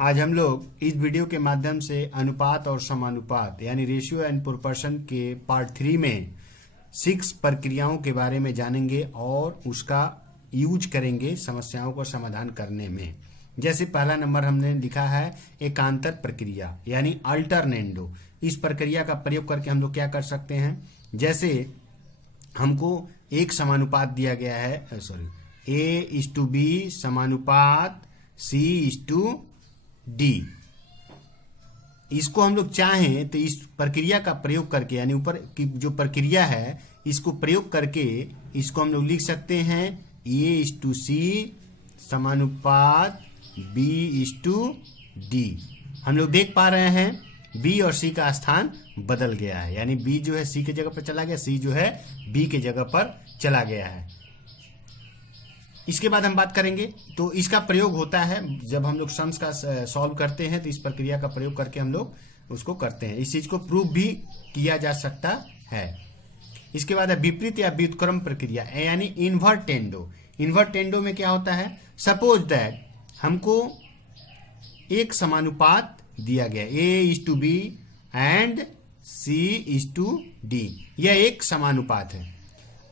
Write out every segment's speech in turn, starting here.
आज हम लोग इस वीडियो के माध्यम से अनुपात और समानुपात यानी रेशियो एंड प्रोपोर्शन के पार्ट 3 में 6 प्रक्रियाओं के बारे में जानेंगे और उसका यूज करेंगे समस्याओं को समाधान करने में। जैसे पहला नंबर हमने लिखा है एकांतर प्रक्रिया यानी अल्टरनेंडो। इस प्रक्रिया का प्रयोग करके हम लोग क्या कर सकते हैं, जैसे हमको एक समानुपात दिया गया है, A:B समानुपात C:D। इसको हम लोग चाहें तो इस प्रक्रिया का प्रयोग करके यानी ऊपर की जो प्रक्रिया है इसको प्रयोग करके इसको हम लोग लिख सकते हैं A:C समानुपात B:D। हम लोग देख पा रहे हैं B और C का स्थान बदल गया है, यानी B जो है C के जगह पर चला गया, C जो है B के जगह पर चला गया है। इसके बाद हम बात करेंगे तो इसका प्रयोग होता है जब हम लोग सम्स का सॉल्व करते हैं, तो इस प्रक्रिया का प्रयोग करके हम लोग उसको करते हैं। इस चीज को प्रूव भी किया जा सकता है। इसके बाद है विपरीत या व्युत्क्रम प्रक्रिया यानी इन्वर्टेंडो। इन्वर्टेंडो में क्या होता है, सपोज दैट हमको एक समानुपात दिया गया A:B एंड C:D। यह एक समानुपात है।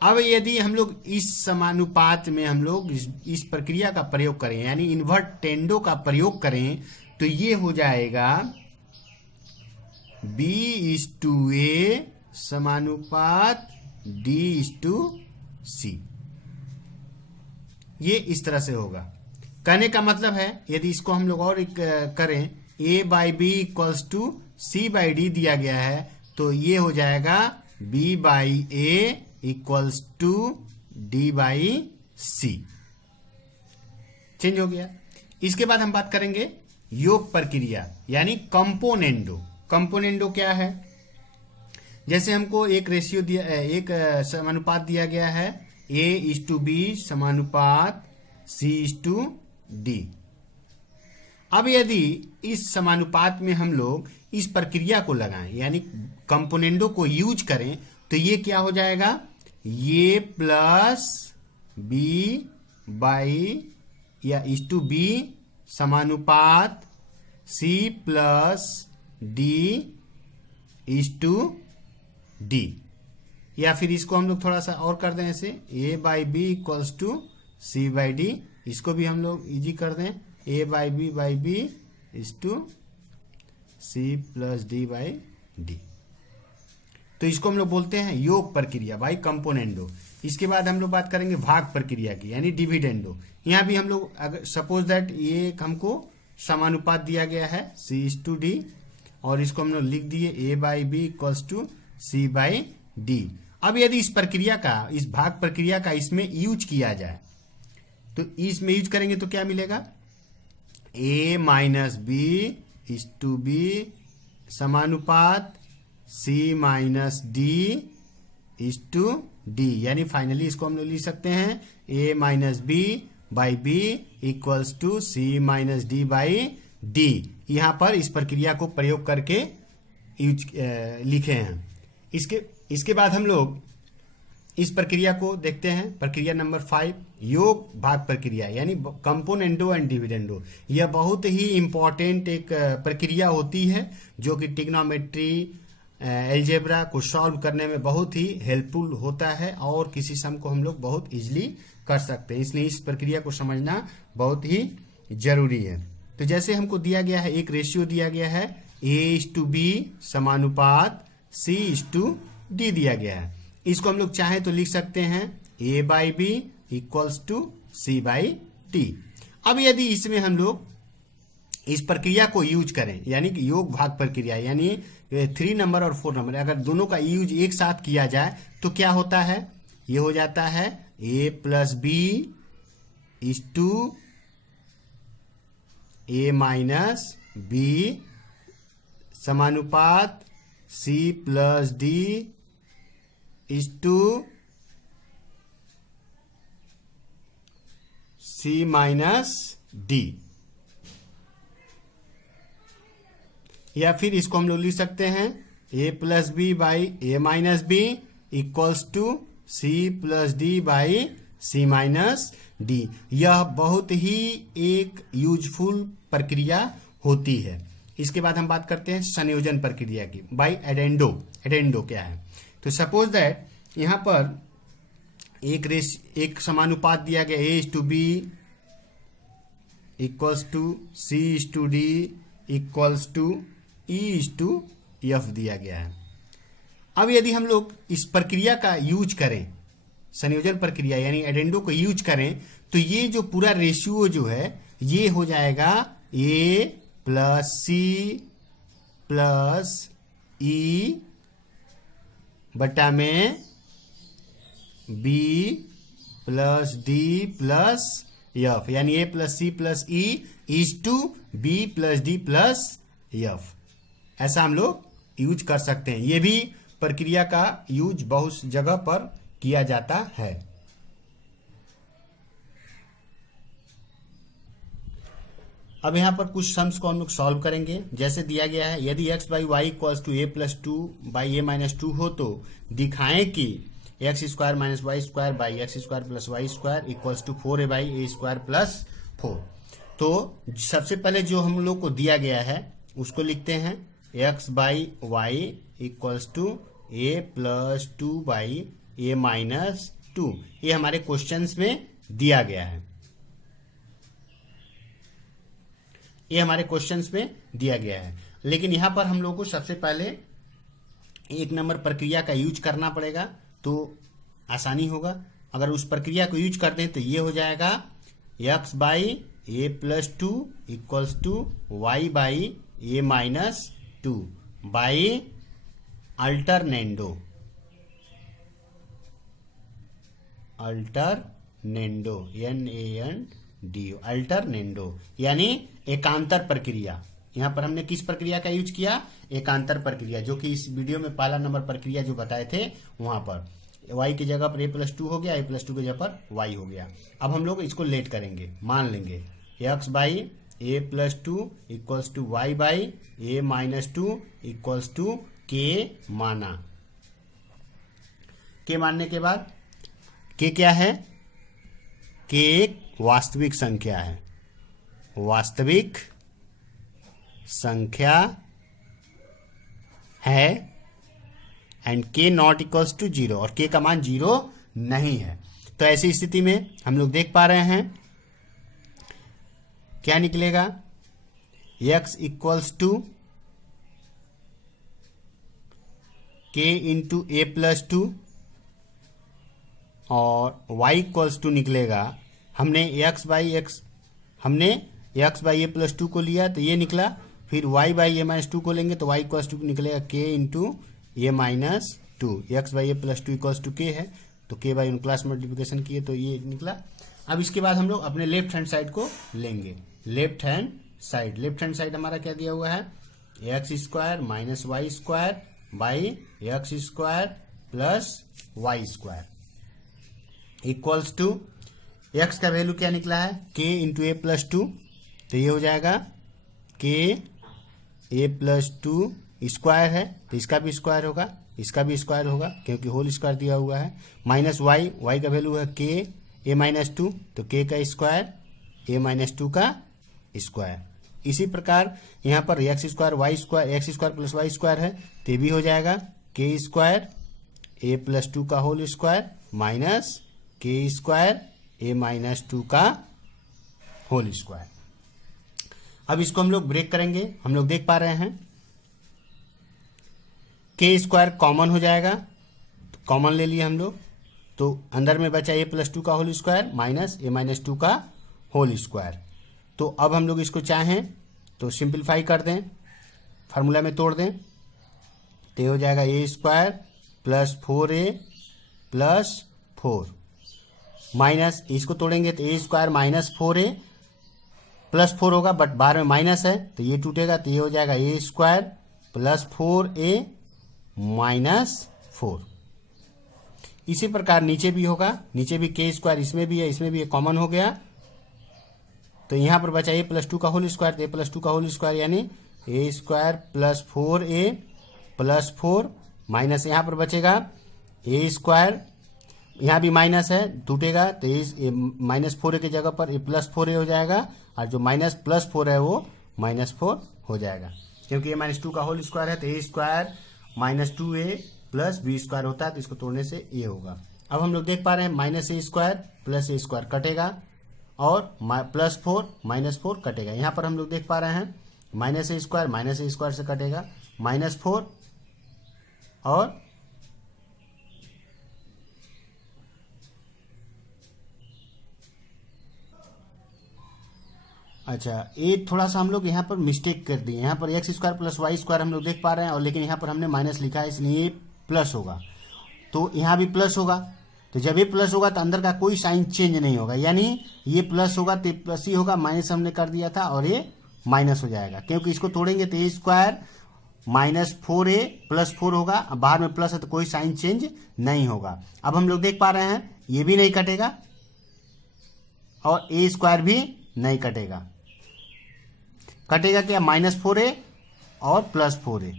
अब यदि हम लोग इस समानुपात में हम लोग इस प्रक्रिया का प्रयोग करें यानी इन्वर्टेंडो का प्रयोग करें तो ये हो जाएगा B:A समानुपात D:C। ये इस तरह से होगा। कहने का मतलब है यदि इसको हम लोग और करें A/B = C/D दिया गया है तो ये हो जाएगा B/A = D/C। चेंज हो गया। इसके बाद हम बात करेंगे योग प्रक्रिया यानी कंपोनेंडो। कंपोनेंडो क्या है, जैसे हमको एक रेशियो दिया, एक समानुपात दिया गया है A:B समानुपात C:D। अब यदि इस समानुपात में हम लोग इस प्रक्रिया को लगाएं यानी कंपोनेंडो को यूज करें तो ये क्या हो जाएगा, ये प्लस B/A समानुपात C+D:D। या फिर इसको हम लोग थोड़ा सा और कर दें, ऐसे A/B = C/D। इसको भी हम लोग इजी कर दें A/B = C+D/D। तो इसको हम लोग बोलते हैं योग प्रक्रिया बाई कंपोनेंडो। इसके बाद हम लोग बात करेंगे भाग प्रक्रिया की यानी डिविडेंडो। यहाँ भी हम लोग अगर सपोज दैट ये हमको समानुपात दिया गया है C:D और इसको हम लोग लिख दिए A/B = C/D। अब यदि इस प्रक्रिया का, इस भाग प्रक्रिया का इसमें यूज किया जाए तो इसमें यूज करेंगे तो क्या मिलेगा, A-B समानुपात C-D:D। यानी फाइनली इसको हम लोग लिख सकते हैं A-B/B = C-D/D। यहाँ पर इस प्रक्रिया को प्रयोग करके लिखे हैं। इसके बाद हम लोग इस प्रक्रिया को देखते हैं, प्रक्रिया नंबर 5 योग भाग प्रक्रिया यानी कंपोनेंडो एंड डिविडेंडो। यह बहुत ही इंपॉर्टेंट एक प्रक्रिया होती है जो कि ट्रिग्नोमेट्री अलजेब्रा को सॉल्व करने में बहुत ही हेल्पफुल होता है और किसी सम को हम लोग बहुत इजीली कर सकते हैं। इसलिए इस प्रक्रिया को समझना बहुत ही जरूरी है। तो जैसे हमको दिया गया है, एक रेशियो दिया गया है A:B समानुपात C:D दिया गया है। इसको हम लोग चाहें तो लिख सकते हैं A/B = C/D। अब यदि इसमें हम लोग इस प्रक्रिया को यूज करें यानी कि योग भाग प्रक्रिया यानी 3 नंबर और 4 नंबर, अगर दोनों का यूज एक साथ किया जाए तो क्या होता है, ये हो जाता है A+B = A-B समानुपात C+D = C-D। या फिर इसको हम लोग लिख सकते हैं A+B/A-B = C+D/C-D। यह बहुत ही एक यूजफुल प्रक्रिया होती है। इसके बाद हम बात करते हैं संयोजन प्रक्रिया की बाय एडेंडो। एडेंडो क्या है? तो सपोज दैट यहाँ पर एक समानुपात दिया गया A:B equals to C:D equals to E:F दिया गया है। अब यदि हम लोग इस प्रक्रिया का यूज करें, संयोजन प्रक्रिया यानी एडेंडो को यूज करें, तो ये जो पूरा रेशियो जो है ये हो जाएगा A plus C plus E बटा में B plus D plus F, यानी A plus C plus E is to B plus D plus F। ऐसा हम लोग यूज कर सकते हैं। ये भी प्रक्रिया का यूज बहुत जगह पर किया जाता है। अब यहां पर कुछ सम्स को हम लोग सॉल्व करेंगे। जैसे दिया गया है, यदि x by y equals to a plus two by a minus two हो तो दिखाएं कि x square minus y square by x square plus Y square equals to 4a by A square plus 4। तो सबसे पहले जो हम लोग को दिया गया है उसको लिखते हैं x by y equals to a plus two by a minus two. ये हमारे क्वेश्चंस में दिया गया है, ये हमारे क्वेश्चंस में दिया गया है। लेकिन यहां पर हम लोग को सबसे पहले एक नंबर प्रक्रिया का यूज करना पड़ेगा तो आसानी होगा। अगर उस प्रक्रिया को यूज करते हैं तो ये हो जाएगा x by a plus two equals to Y by a minus two by alternendo. Alternendo NANDO alternendo यानी एकांतर प्रक्रिया। यहां पर हमने किस प्रक्रिया का यूज किया? एकांतर प्रक्रिया, जो कि इस वीडियो में पहला नंबर प्रक्रिया जो बताए थे वहां पर y की जगह पर a प्लस टू हो गया, a प्लस टू की जगह पर y हो गया। अब हम लोग इसको लेट करेंगे, मान लेंगे x by a plus two equals to Y by a minus two equals to k माना। के मानने के बाद के क्या है? के एक वास्तविक संख्या है, वास्तविक संख्या है एंड के नॉट इक्वल्स टू 0 और के का मान 0 नहीं है। तो ऐसी स्थिति में हम लोग देख पा रहे हैं क्या निकलेगा? x equals to k into a plus two और y इक्वल्स टू निकलेगा, हमने x by a plus two को लिया तो ये निकला, फिर y by a minus two को लेंगे तो y इक्वल्स टू निकलेगा k into a minus two. X by a plus two equals to k है तो k बाई क्लास मल्टीप्लिकेशन किए तो ये निकला। अब इसके बाद हम लोग अपने लेफ्ट हैंड साइड को लेंगे। लेफ्ट हैंड साइड हमारा क्या दिया हुआ है? X square minus y square by x square plus Y square equals to x का वैल्यू क्या निकला है? k into a plus two, तो ये हो जाएगा k a plus two square है तो इसका भी स्क्वायर होगा, इसका भी स्क्वायर होगा क्योंकि होल स्क्वायर दिया हुआ है, माइनस वाई का वैल्यू है k ए माइनस टू तो k का स्क्वायर ए माइनस टू का स्क्वायर। इसी प्रकार यहाँ पर X square plus Y square है तो ये भी हो जाएगा k square A plus two का whole square minus k square A minus two का होल स्क्वायर। अब इसको हम लोग ब्रेक करेंगे। हम लोग देख पा रहे हैं k स्क्वायर कॉमन हो जाएगा, तो कॉमन ले लिए हम लोग, तो अंदर में बचा ए प्लस टू का होल स्क्वायर माइनस ए माइनस टू का होल स्क्वायर। तो अब हम लोग इसको चाहें तो सिंप्लीफाई कर दें, फार्मूला में तोड़ दें तो ये हो जाएगा A square plus 4a plus 4 minus, इसको तोड़ेंगे तो ए स्क्वायर माइनस 4a प्लस 4 होगा, बट बाहर में माइनस है तो ये टूटेगा तो ये हो जाएगा A square plus 4a minus 4। इसी प्रकार नीचे भी होगा, नीचे भी k स्क्वायर इसमें भी है, इसमें भी कॉमन हो गया तो यहाँ पर बचा ए प्लस टू का होल स्क्वायर, तो ए प्लस टू का होल स्क्वायर यानी A square plus 4a plus 4 minus यहाँ पर बचेगा ए स्क्वायर, यहाँ भी माइनस है टूटेगा तो ए माइनस 4a की जगह पर ए प्लस 4a हो जाएगा और जो माइनस प्लस 4 है वो -4 हो जाएगा, क्योंकि a-2 का होल स्क्वायर है तो a square -2a plus b square होता है, तो इसको तोड़ने से a होगा। अब हम लोग देख पा रहे हैं -a square plus a square कटेगा और +4 -4 कटेगा। यहाँ पर हम लोग देख पा रहे हैं -a स्क्वायर से कटेगा, -4 और अच्छा, ये थोड़ा सा हम लोग यहाँ पर मिस्टेक कर दिए। यहाँ पर x square plus Y square हम लोग देख पा रहे हैं, और लेकिन यहाँ पर हमने माइनस लिखा है, इसलिए ये प्लस होगा, तो यहाँ भी प्लस होगा। तो जब ये प्लस होगा तो अंदर का कोई साइन चेंज नहीं होगा, यानी ये प्लस होगा तो प्लस ही होगा, माइनस हमने कर दिया था और ये माइनस हो जाएगा, क्योंकि इसको तोड़ेंगे तो a स्क्वायर -4a प्लस 4 होगा। अब बाहर में प्लस है तो कोई साइन चेंज नहीं होगा। अब हम लोग देख पा रहे हैं ये भी नहीं कटेगा और a स्क्वायर भी नहीं कटेगा। कटेगा क्या? -4a और +4a,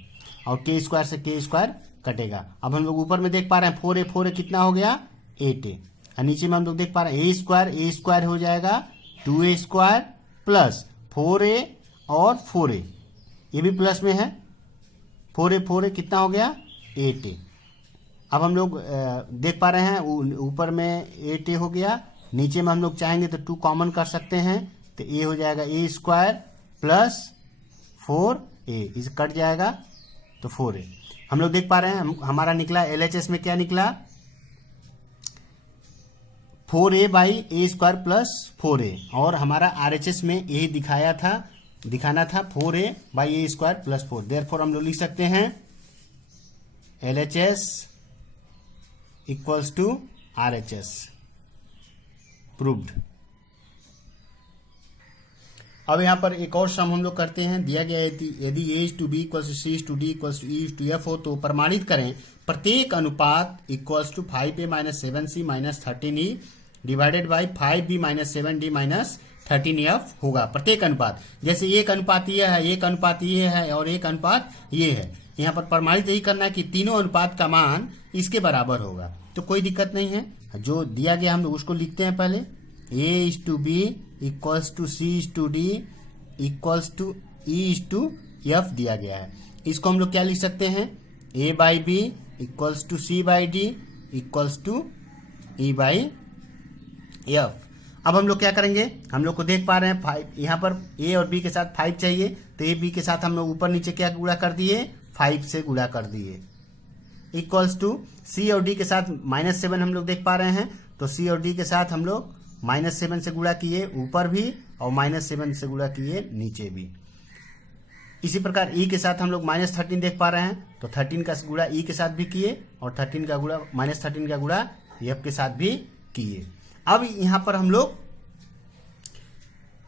और k स्क्वायर से k स्क्वायर कटेगा। अब हम लोग ऊपर में देख पा रहे हैं 4a कितना हो गया? 8a, और नीचे में हम लोग देख पा रहे हैं a स्क्वायर हो जाएगा 2a स्क्वायर प्लस 4a और 4a, ये भी प्लस में है, 4a कितना हो गया? 8a। अब हम लोग देख पा रहे हैं ऊपर में 8a हो गया, नीचे में हम लोग चाहेंगे तो 2 कॉमन कर सकते हैं, तो a हो जाएगा a स्क्वायर प्लस 4a, इसे कट जाएगा तो 4a। हम लोग देख पा रहे हैं हमारा निकला LHS में क्या निकला? 4a/a स्क्वायर प्लस 4a, और हमारा RHS में यही दिखाना था 4a/a स्क्वायर प्लस 4। देयरफॉर हम लोग लिख सकते हैं LHS equals to RHS, proved. अब यहाँ पर एक और सम हम लोग करते हैं। दिया गया यदि a/b equals to c/d equals to e/f हो तो प्रमाणित करें प्रत्येक अनुपात equals to 5a - 7c - 13e divided by 5b - 7d - 13f होगा। प्रत्येक अनुपात, जैसे एक अनुपात ये है, एक अनुपात ये है और एक अनुपात ये है, यहाँ पर प्रमाणित यही करना है कि तीनों अनुपात का मान इसके बराबर होगा, तो कोई दिक्कत नहीं है। जो दिया गया हम लोग उसको लिखते हैं पहले, a/b equals to c/d equals to e/f दिया गया है। इसको हम लोग क्या लिख सकते हैं? a/b equals to c/d equals to e/f। अब हम लोग क्या करेंगे? हम लोग को देख पा रहे हैं 5, यहाँ पर a और b के साथ 5 चाहिए, तो a b के साथ हम लोग ऊपर नीचे क्या गुणा कर दिए? 5 से गुणा कर दिए, इक्वल्स टू c और d के साथ -7 हम लोग देख पा रहे हैं, तो c और d के साथ हम लोग -7 से गुणा किए ऊपर भी और -7 से गुणा किए नीचे भी। इसी प्रकार e के साथ हम लोग -13 देख पा रहे हैं, तो 13 का गुणा e के साथ भी किए और 13 का गुणा -13 का गुणा f के साथ भी किए। अब यहाँ पर हम लोग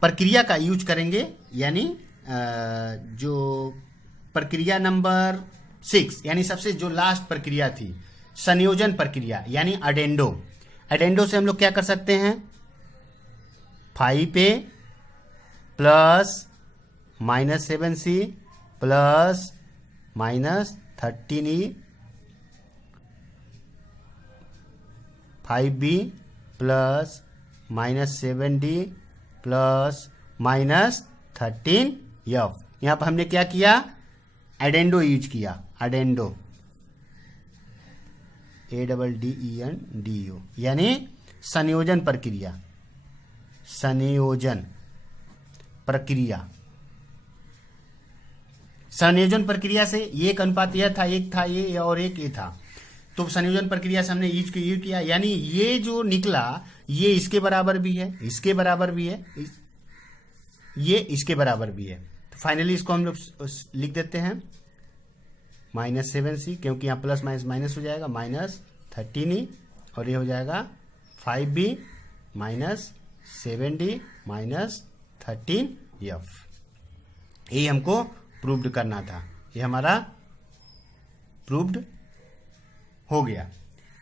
प्रक्रिया का यूज करेंगे, यानी जो प्रक्रिया नंबर 6, यानी सबसे जो लास्ट प्रक्रिया थी, संयोजन प्रक्रिया यानी अडेंडो। अडेंडो से हम लोग क्या कर सकते हैं? 5a plus -7c plus -13e, 5b plus -7d plus -13f। यहाँ पर हमने क्या किया? अडेंडो यूज किया, अडेंडो, ADDENDO, यानी संयोजन प्रक्रिया, संयोजन प्रक्रिया। संयोजन प्रक्रिया से एक अनुपात यह था, एक था ये और एक ये था, तो संयोजन प्रक्रिया से हमने यूज किया, यानी ये जो निकला ये इसके बराबर भी है, इसके बराबर भी है, ये इसके बराबर भी है। तो फाइनली इसको हम लोग लिख देते हैं -7c, क्योंकि यहाँ प्लस माइनस माइनस हो जाएगा, -13e, और ये हो जाएगा 5b -7d -13f। ये हमको प्रूव्ड करना था, ये हमारा प्रूव्ड हो गया।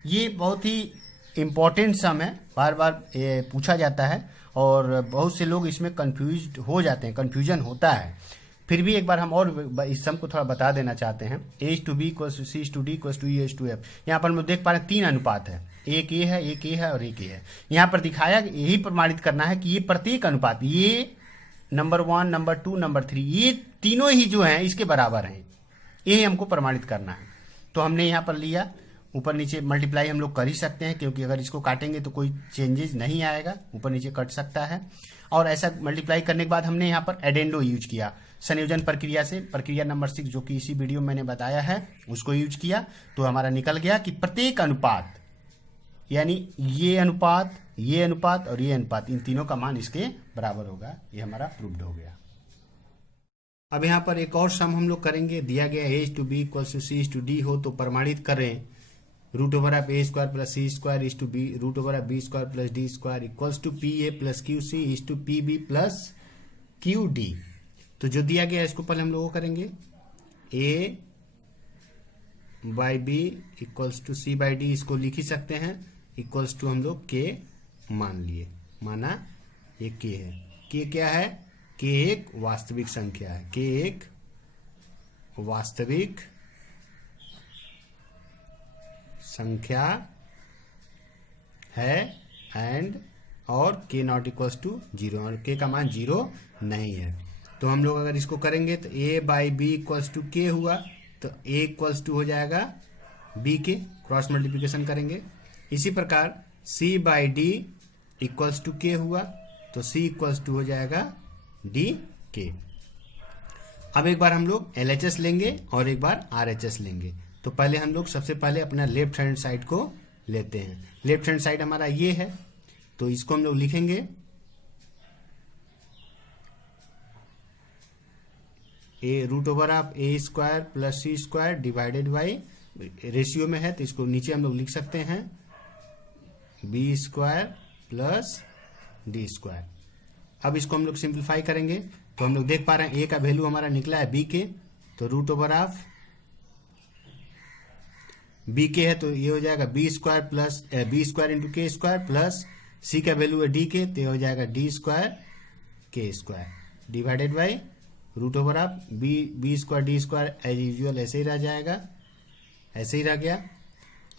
ये बहुत ही इम्पोर्टेंट सम है, बार बार ये पूछा जाता है और बहुत से लोग इसमें कंफ्यूज हो जाते हैं, कंफ्यूजन होता है। फिर भी एक बार हम और इस सम को थोड़ा बता देना चाहते हैं। a/b equals to c/d equals to e/f। यहाँ पर हम लोग देख पा रहे हैं 3 अनुपात है, एक ये है, एक ये है और एक ये है। यहाँ पर दिखाया, यही प्रमाणित करना है कि ये प्रत्येक अनुपात, ये नंबर 1, नंबर 2, नंबर 3 ये तीनों ही जो हैं इसके बराबर हैं, यही हमको प्रमाणित करना है। तो हमने यहाँ पर लिया, ऊपर नीचे मल्टीप्लाई हम लोग कर ही सकते हैं, क्योंकि अगर इसको काटेंगे तो कोई चेंजेस नहीं आएगा, ऊपर नीचे कट सकता है। और ऐसा मल्टीप्लाई करने के बाद हमने यहाँ पर एडेंडो यूज किया, संयोजन प्रक्रिया से, प्रक्रिया नंबर 6 जो कि इसी वीडियो में मैंने बताया है उसको यूज किया। तो हमारा निकल गया कि प्रत्येक अनुपात, यानी ये अनुपात और ये अनुपात, इन तीनों का मान इसके बराबर होगा। ये हमारा प्रूव्ड हो गया। अब यहाँ पर एक और सम हम लोग करेंगे। दिया गया a to b equals to c to d हो तो प्रमाणित करें root over of a square plus c square is to b root over of b square plus d square equals to pa plus qc is to pb plus qd। तो जो दिया गया है इसको पहले हम लोग वो करेंगे, a by B equals to c by D, इसको लिख ही सकते हैं, इक्वल्स टू हम लोग k मान लिए, माना ये k है। k क्या है? k एक वास्तविक संख्या है, k एक वास्तविक संख्या है एंड और k नॉट इक्वल्स टू 0, और k का मान 0 नहीं है। तो हम लोग अगर इसको करेंगे तो a by B equals to k हुआ, तो a इक्वल्स टू हो जाएगा b के, क्रॉस मल्टीप्लिकेशन करेंगे। इसी प्रकार c by D equals to k हुआ, तो c इक्वल्स टू हो जाएगा d k। अब एक बार हम लोग LHS लेंगे और एक बार RHS लेंगे। तो पहले हम लोग सबसे पहले अपना लेफ्ट हैंड साइड को लेते हैं। लेफ्ट हैंड साइड हमारा ये है, तो इसको हम लोग लिखेंगे a root over of a square plus c square divided by, ratio में है तो इसको नीचे हम लोग लिख सकते हैं b square plus d square. अब इसको हम लोग सिंप्लीफाई करेंगे तो हम लोग देख पा रहे हैं a का वैल्यू हमारा निकला है b के, तो रूट ओवर ऑफ b के है तो ये हो जाएगा b square plus b square into K square plus c का वैल्यू है d के, तो ये हो जाएगा d square K square divided by root over of b square d square as usual ऐसे ही रह जाएगा, ऐसे ही रह गया।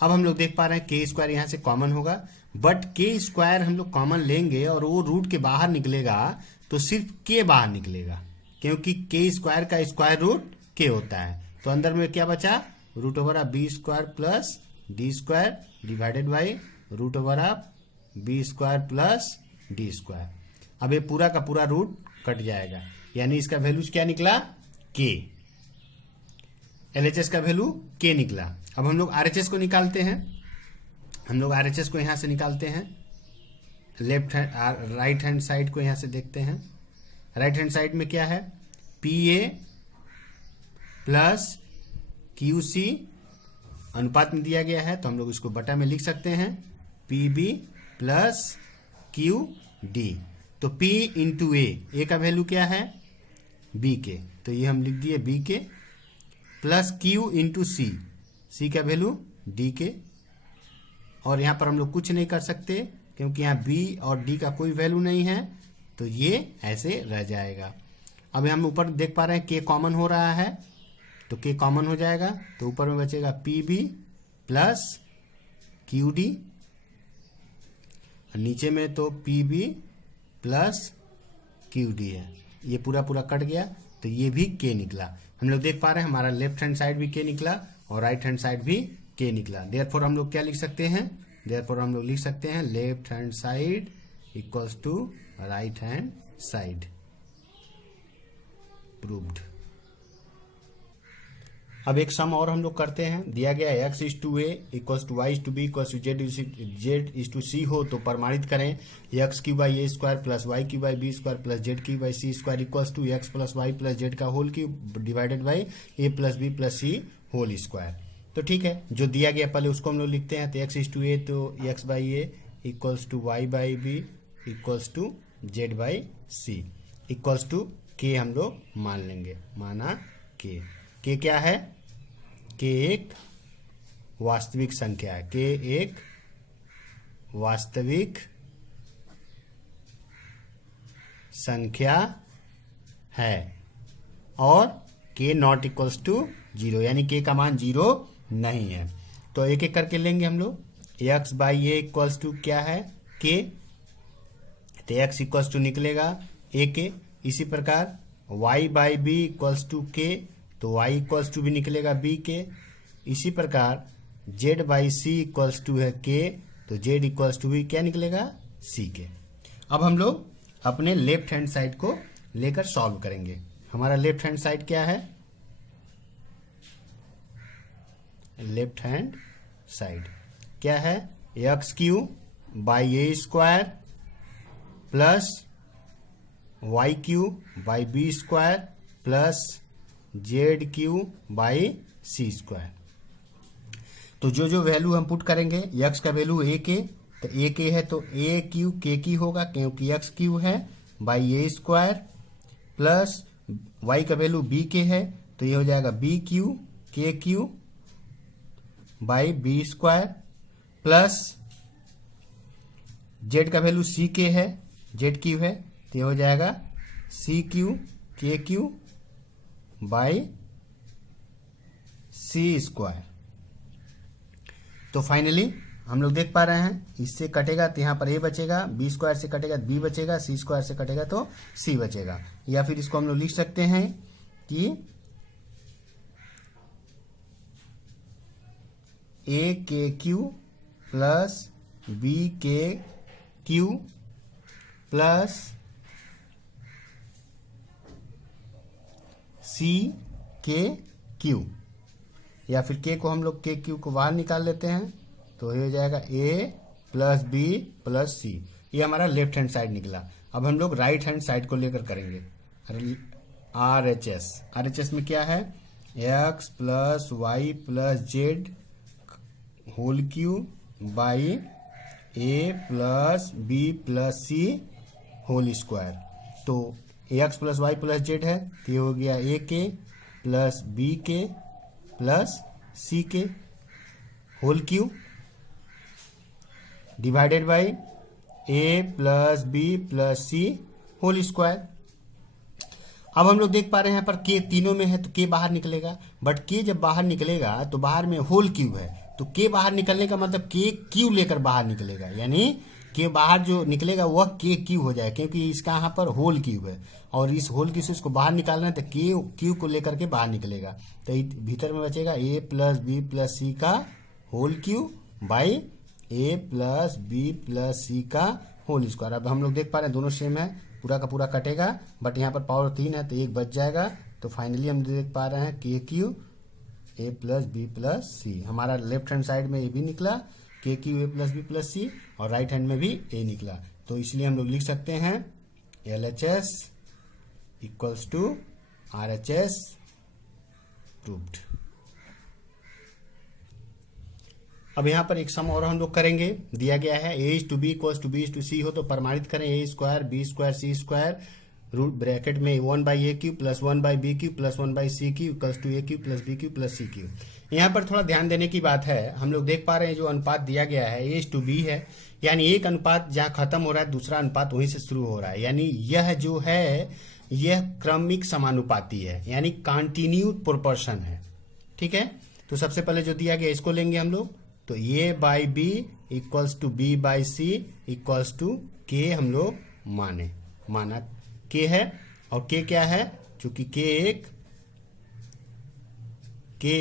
अब हम लोग देख पा रहे हैं के स्क्वायर यहाँ से कॉमन होगा, बट के स्क्वायर हम लोग कॉमन लेंगे और वो रूट के बाहर निकलेगा तो सिर्फ के बाहर निकलेगा, क्योंकि के स्क्वायर का स्क्वायर रूट के होता है। तो अंदर में क्या बचा? Root over of B square plus D square divided by root over of B square plus D square. अब ये पूरा का पूरा रूट कट जाएगा, यानी इसका वैल्यू क्या निकला? के। LHS का वैल्यू के निकला। अब हम लोग RHS को निकालते हैं। हम लोग RHS को यहां से निकालते हैं, left hand right hand side को यहां से देखते हैं। राइट हैंड साइड में क्या है? PA प्लस QC अनुपात में दिया गया है, तो हम लोग इसको बटा में लिख सकते हैं PB प्लस QD। तो P इंटू A का वैल्यू क्या है? B के, तो ये हम लिख दिए B के, प्लस Q इंटू C का वैल्यू D के। और यहाँ पर हम लोग कुछ नहीं कर सकते क्योंकि यहाँ B और D का कोई वैल्यू नहीं है, तो ये ऐसे रह जाएगा। अब हम ऊपर देख पा रहे हैं K कॉमन हो रहा है, तो K कॉमन हो जाएगा, तो ऊपर में बचेगा PB प्लस QD, और नीचे में तो PB प्लस QD है। ये पूरा पूरा कट गया, तो ये भी K निकला। हम लोग देख पा रहे हैं हमारा लेफ्ट हैंड साइड भी K निकला और राइट हैंड साइड भी K निकला। देयरफॉर हम लोग क्या लिख सकते हैं? देयरफॉर हम लोग लिख सकते हैं left hand side equals to right hand side. Proved. अब एक सम और हम लोग करते हैं। दिया गया है x is to a equals to y is to b equals to z is to c हो तो प्रमाणित करें x Q by A square plus Y Q by B square plus Z Q by C square equals to x plus y plus Z का whole cube divided by a plus b plus c whole square. तो ठीक है, जो दिया गया पहले उसको हम लोग लिखते हैं। तो एक्स इज टू ए, तो X by A equals to Y by B equals to Z by C equals to के हम लोग मान लेंगे, माना के क्या है? के एक वास्तविक संख्या है, के एक वास्तविक संख्या है और के नॉट इक्वल्स टू 0, यानी के का मान 0 नहीं है। तो एक एक करके लेंगे हम लोग। X by A equals to क्या है? के, तो एक्स इक्वल्स टू निकलेगा ए के, इसी प्रकार y by B equals to K, तो y इक्वल्स टू भी निकलेगा b के। इसी प्रकार z by C equals to है k, तो z इक्वल्स टू भी क्या निकलेगा, c के। अब हम लोग अपने लेफ्ट हैंड साइड को लेकर सॉल्व करेंगे। हमारा लेफ्ट हैंड साइड क्या है, लेफ्ट हैंड साइड क्या है, X Q by A square plus Y Q by B square plus Z Q by C square. तो जो जो वैल्यू हम पुट करेंगे, एक्स का वैल्यू ए के, तो ए के है तो ए क्यू के की होगा क्योंकि एक्स क्यू है, by A square plus Y का वैल्यू बी के है तो ये हो जाएगा B Q K Q by B square plus Z का वैल्यू सी के है, जेड क्यू है तो ये हो जाएगा C Q K Q by C square. तो फाइनली हम लोग देख पा रहे हैं, इससे कटेगा तो यहाँ पर ए बचेगा, बी स्क्वायर से कटेगा तो बी बचेगा, सी स्क्वायर से कटेगा तो सी बचेगा। या फिर इसको हम लोग लिख सकते हैं कि ए के क्यू प्लस बी के क्यू प्लस सी के क्यू, या फिर के को हम लोग के क्यू को बाहर निकाल लेते हैं तो ये हो जाएगा ए प्लस बी प्लस सी। ये हमारा लेफ्ट हैंड साइड निकला। अब हम लोग राइट हैंड साइड को लेकर करेंगे। आर एच एस में क्या है, x plus y plus z whole cube by a plus b plus c whole square. तो x plus y plus z है तो ये हो गया a k plus b k plus c k whole cube divided by a plus b plus c whole square. अब हम लोग देख पा रहे हैं यहाँ पर के तीनों में है तो के बाहर निकलेगा, बट के जब बाहर निकलेगा तो बाहर में होल क्यू है तो के बाहर निकलने का मतलब के क्यू लेकर बाहर निकलेगा, यानी के बाहर जो निकलेगा वह के क्यू हो जाए क्योंकि इसका यहाँ पर होल क्यू है और इस होल क्यू से इसको बाहर निकालना है तो के क्यू को लेकर के बाहर निकलेगा। तो भीतर में बचेगा a plus b plus c का whole cube by a plus b plus c का होल स्क्वायर। अब हम लोग देख पा रहे हैं दोनों सेम है, पूरा का पूरा कटेगा बट यहाँ पर पावर 3 है तो एक बच जाएगा। तो फाइनली हम देख पा रहे हैं k cube a plus b plus c. हमारा लेफ्ट हैंड साइड में ए भी निकला k cube a plus b plus c और राइट हैंड में भी ए निकला। तो इसलिए हम लोग लिख सकते हैं L H S equals to R H S proved. अब यहाँ पर एक सम और हम लोग करेंगे, दिया गया है a is to b equals to b is to c हो तो प्रमाणित करें a square b square c square root bracket में 1 by a cube plus 1 by b cube plus 1 by c cube equals to a cube plus b cube plus c cube. यहाँ पर थोड़ा ध्यान देने की बात है, हम लोग देख पा रहे हैं जो अनुपात दिया गया है ए इज टू बी है, यानी एक अनुपात जहाँ खत्म हो रहा है दूसरा अनुपात वहीं से शुरू हो रहा है, यानी यह जो है यह क्रमिक समानुपाती है यानी कंटिन्यूड प्रोपोर्शन है। ठीक है, तो सबसे पहले जो दिया गया इसको लेंगे हम लोग, तो a by B equals to b by C equals to के हम लोग माना के है और के क्या है, चूंकि के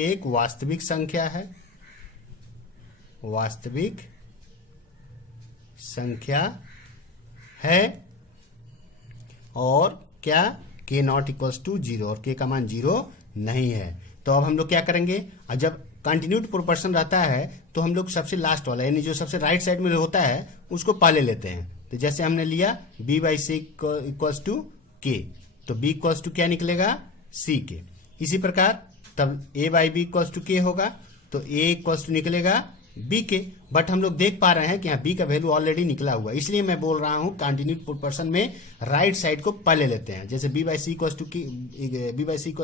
एक वास्तविक संख्या है, वास्तविक संख्या है और क्या के नॉट इक्वल्स टू 0 और के का मान 0 नहीं है। तो अब हम लोग क्या करेंगे, जब कंटिन्यूड प्रोपोर्शन रहता है तो हम लोग सबसे लास्ट वाला यानी जो सबसे राइट साइड में होता है उसको पहले लेते हैं। तो जैसे हमने लिया b by C equals to K, तो b इक्वल्स टू क्या निकलेगा c के। इसी प्रकार तब a by B equals to K होगा तो a इक्वल्स टू निकलेगा b के, बट हम लोग देख पा रहे हैं कि यहाँ b का वैल्यू ऑलरेडी निकला हुआ है, इसलिए मैं बोल रहा हूँ कंटिन्यूड प्रोपोर्शन में राइट साइड को पहले लेते हैं। जैसे b by C equals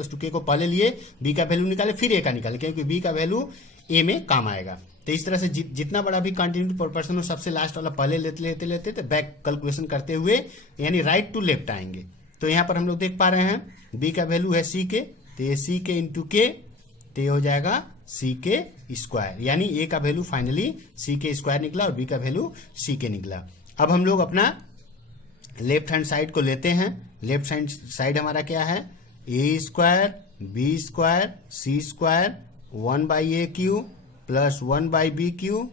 to K को पहले लिए, b का वैल्यू निकाले फिर a का निकाले क्योंकि b का वैल्यू a में काम आएगा। तो इस तरह से जितना बड़ा भी कंटिन्यूड प्रोपोर्शन हो सबसे लास्ट वाला पहले लेते तो बैक कैलकुलेशन करते हुए यानी राइट टू लेफ्ट आएंगे। तो यहाँ पर हम लोग देख पा रहे हैं b का वैल्यू है c के, तो ये c के इंटू के तो ये हो जाएगा c के स्क्वायर, यानी a का वैल्यू फाइनली c के स्क्वायर निकला और b का वैल्यू c के निकला। अब हम लोग अपना लेफ्ट हैंड साइड को लेते हैं। लेफ्ट हैंड साइड हमारा क्या है, a square b square c square 1/a³ plus 1/b³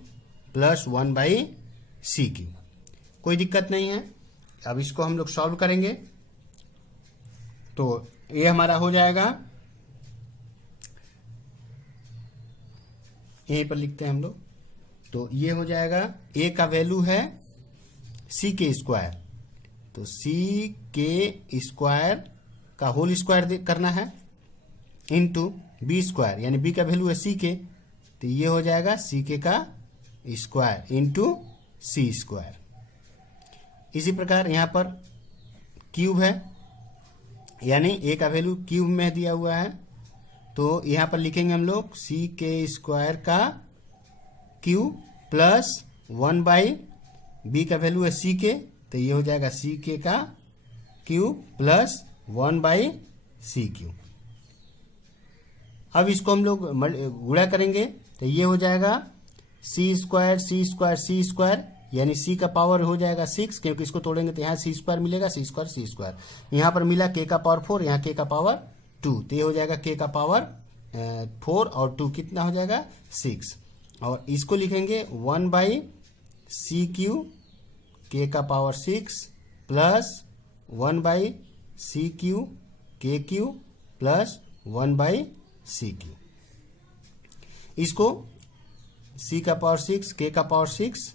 plus 1/c³। कोई दिक्कत नहीं है। अब इसको हम लोग सॉल्व करेंगे तो ये हमारा हो जाएगा, यहीं पर लिखते हैं हम लोग, तो ये हो जाएगा a का वैल्यू है c² तो c² का होल स्क्वायर करना है इनटू b² यानी b का वैल्यू है c तो ये हो जाएगा c का स्क्वायर इनटू c²। इसी प्रकार यहाँ पर क्यूब है यानी a का वैल्यू क्यूब में दिया हुआ है तो यहाँ पर लिखेंगे हम लोग c² का क्यूब प्लस 1/b का वैल्यू है c तो ये हो जाएगा c का क्यूब प्लस 1/c³। अब इसको हम लोग गुणा करेंगे तो ये हो जाएगा c² यानी c का पावर हो जाएगा 6 क्योंकि इसको तोड़ेंगे तो यहाँ c² मिलेगा, c², यहाँ पर मिला k का पावर 4, यहाँ k का पावर 2 तो ये हो जाएगा k का पावर 4 और 2 कितना हो जाएगा 6। और इसको लिखेंगे 1/c³ k का power 6 plus 1/c³ k³ plus 1/c³। इसको c का पावर 6 k का पावर 6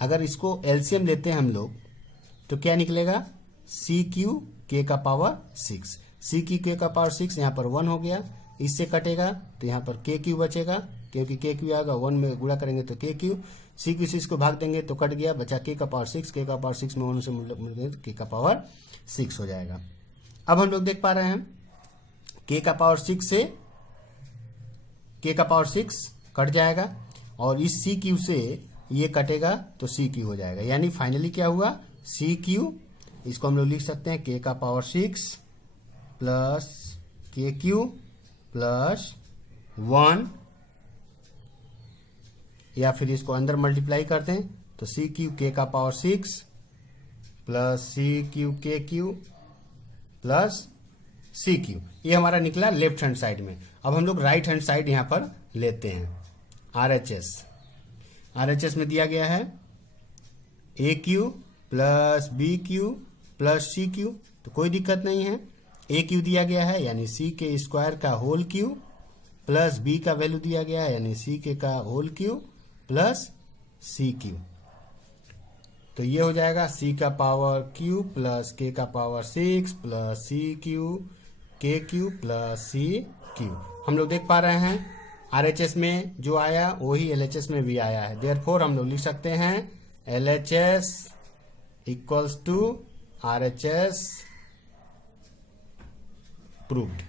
अगर इसको एलसीएम लेते हैं हम लोग तो क्या निकलेगा c³ k का पावर 6। c³ k का पावर 6 यहाँ पर 1 हो गया, इससे कटेगा तो यहाँ पर k³ बचेगा क्योंकि k³ आएगा 1 में गुणा करेंगे तो k³ c³ 6 को भाग देंगे तो कट गया, बचा k का पावर 6, k का पावर 6 में 1 से मिल तो k का पावर 6 हो जाएगा। अब हम लोग देख पा रहे हैं k का पावर 6 से k का पावर 6 कट जाएगा और इस c³ से ये कटेगा तो c³ हो जाएगा, यानी फाइनली क्या हुआ c³ इसको हम लोग लिख सकते हैं k का पावर 6 प्लस k³ प्लस 1 या फिर इसको अंदर मल्टीप्लाई करते हैं तो c³ k का power 6 plus c³ k³ plus c³। ये हमारा निकला लेफ्ट हैंड साइड में। अब हम लोग राइट हैंड साइड यहाँ पर लेते हैं। RHS में दिया गया है a³ plus b³ plus c³ तो कोई दिक्कत नहीं है। a³ दिया गया है यानी c² का होल क्यूब प्लस b का वैल्यू दिया गया है यानी c का होल क्यूब प्लस c³ तो ये हो जाएगा c का पावर क्यूब प्लस k का power 6 plus c³ k³ plus c³ हम लोग देख पा रहे हैं RHS में जो आया वही LHS में भी आया है। देयरफॉर हम लोग लिख सकते हैं LHS equals to RHS proved.